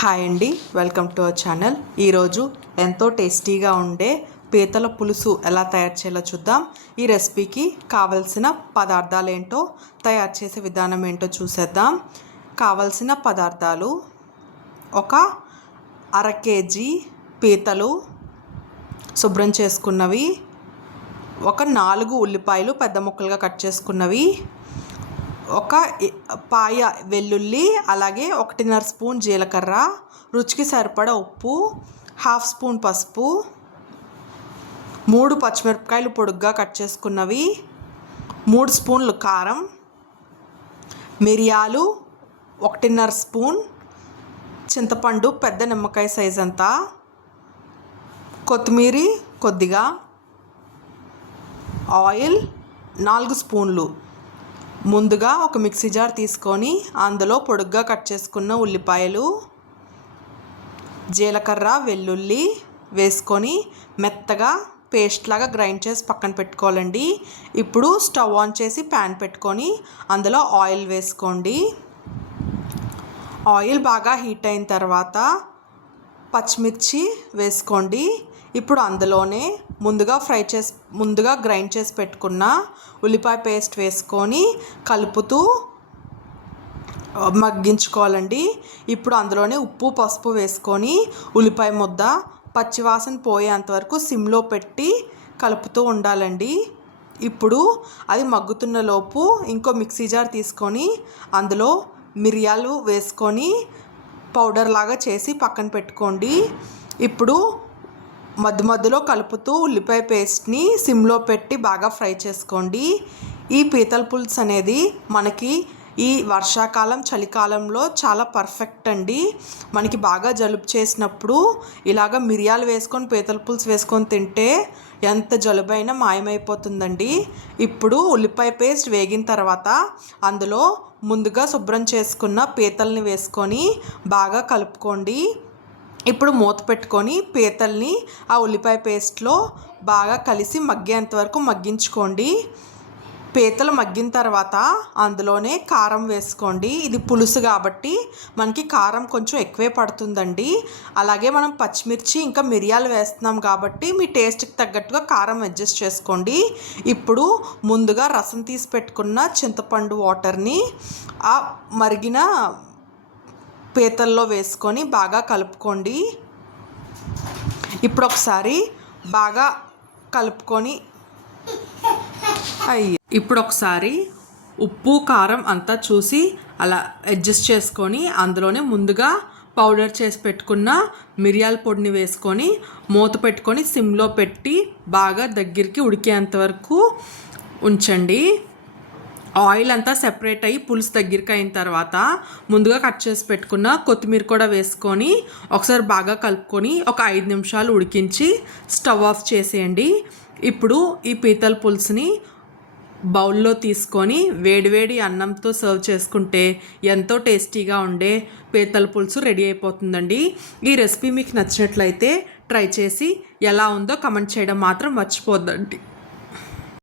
Hi అండి, welcome to our channel. ఈరోజు ఎంతో టేస్టీగా ఉండే పీతల పులుసు ఎలా తయారు చేయాలో చూద్దాం. ఈ రెసిపీకి కావలసిన పదార్థాలు ఏంటో, తయారు చేసే విధానం ఏంటో చూసేద్దాం. కావలసిన పదార్థాలు: ఒక అర కేజీ పీతలు శుభ్రం చేసుకున్నవి, ఒక 4 ఉల్లిపాయలు పెద్ద ముక్కలుగా కట్ చేసుకున్నవి, ఒక పాయ వెల్లుల్లి, అలాగే 1.5 స్పూన్ జీలకర్ర, రుచికి సరిపడా ఉప్పు, 1/2 స్పూన్ పసుపు, 3 పచ్చిమిరపకాయలు పొడుగ్గా కట్ చేసుకున్నవి, 3 స్పూన్లు కారం, మిరియాలు 1.5 స్పూన్, చింతపండు పెద్ద నిమ్మకాయ సైజ్ అంతా, కొత్తిమీర కొద్దిగా, ఆయిల్ 4 స్పూన్లు. ముందుగా ఒక మిక్సీ జార్ తీసుకొని అందులో పొడుగ్గా కట్ చేసుకున్న ఉల్లిపాయలు, జీలకర్ర, వెల్లుల్లి వేసుకొని మెత్తగా పేస్ట్ లాగా గ్రైండ్ చేసి పక్కన పెట్టుకోవాలండి. ఇప్పుడు స్టవ్ ఆన్ చేసి ప్యాన్ పెట్టుకొని అందులో ఆయిల్ వేసుకోండి. ఆయిల్ బాగా హీట్ అయిన తర్వాత పచ్చిమిర్చి వేసుకోండి. ఇప్పుడు అందులోనే ముందుగా గ్రైండ్ చేసి పెట్టుకున్న ఉల్లిపాయ పేస్ట్ వేసుకొని కలుపుతూ మగ్గించుకోవాలండి. ఇప్పుడు అందులోనే ఉప్పు, పసుపు వేసుకొని ఉల్లిపాయ ముద్ద పచ్చివాసన పోయేంత వరకు సిమ్లో పెట్టి కలుపుతూ ఉండాలండి. ఇప్పుడు అది మగ్గుతున్న లోపు ఇంకో మిక్సీ జార్ తీసుకొని అందులో మిరియాలు వేసుకొని పౌడర్ లాగా చేసి పక్కన పెట్టుకోండి. ఇప్పుడు మధ్యలో కలుపుతూ ఉల్లిపాయ పేస్ట్ని సిమ్లో పెట్టి బాగా ఫ్రై చేసుకోండి. ఈ పీతల పులుసు అనేది మనకి ఈ వర్షాకాలం, చలికాలంలో చాలా పర్ఫెక్ట్ అండి. మనకి బాగా జలుబు చేసినప్పుడు ఇలాగ మిరియాలు వేసుకొని పీతల పులుసు వేసుకొని తింటే ఎంత జలుబైనా మాయమైపోతుందండి. ఇప్పుడు ఉల్లిపాయ పేస్ట్ వేగిన తర్వాత అందులో ముందుగా శుభ్రం చేసుకున్న పీతల్ని వేసుకొని బాగా కలుపుకోండి. ఇప్పుడు మూత పెట్టుకొని పీతల్ని ఆ ఉల్లిపాయ పేస్ట్లో బాగా కలిసి మగ్గేంత వరకు మగ్గించుకోండి. పీతలు మగ్గిన తర్వాత అందులోనే కారం వేసుకోండి. ఇది పులుసు కాబట్టి మనకి కారం కొంచెం ఎక్కువే పడుతుందండి. అలాగే మనం పచ్చిమిర్చి ఇంకా మిరియాలు వేస్తున్నాం కాబట్టి మీ టేస్ట్కి తగ్గట్టుగా కారం అడ్జస్ట్ చేసుకోండి. ఇప్పుడు ముందుగా రసం తీసి పెట్టుకున్న చింతపండు వాటర్ని ఆ మరిగిన పీతల్లో వేసుకొని బాగా కలుపుకోండి. ఇప్పుడు ఒకసారి బాగా కలుపుకొని ఇప్పుడు ఒకసారి ఉప్పు, కారం అంతా చూసి అలా అడ్జస్ట్ చేసుకొని అందులోనే ముందుగా పౌడర్ చేసి పెట్టుకున్న మిరియాల పొడిని వేసుకొని మూత పెట్టుకొని సిమ్లో పెట్టి బాగా దగ్గరికి ఉడికేంత వరకు ఉంచండి. ఆయిల్ అంతా సెపరేట్ అయ్యి పులుసు దగ్గరికి అయిన తర్వాత ముందుగా కట్ చేసి పెట్టుకున్న కొత్తిమీర కూడా వేసుకొని ఒకసారి బాగా కలుపుకొని ఒక 5 నిమిషాలు ఉడికించి స్టవ్ ఆఫ్ చేసేయండి. ఇప్పుడు ఈ పీతల పులుసుని బౌల్లో తీసుకొని వేడివేడి అన్నంతో సర్వ్ చేసుకుంటే ఎంతో టేస్టీగా ఉండే పీతల పులుసు రెడీ అయిపోతుందండి. ఈ రెసిపీ మీకు నచ్చినట్లయితే ట్రై చేసి ఎలా ఉందో కమెంట్ చేయడం మాత్రం మర్చిపోద్దండి.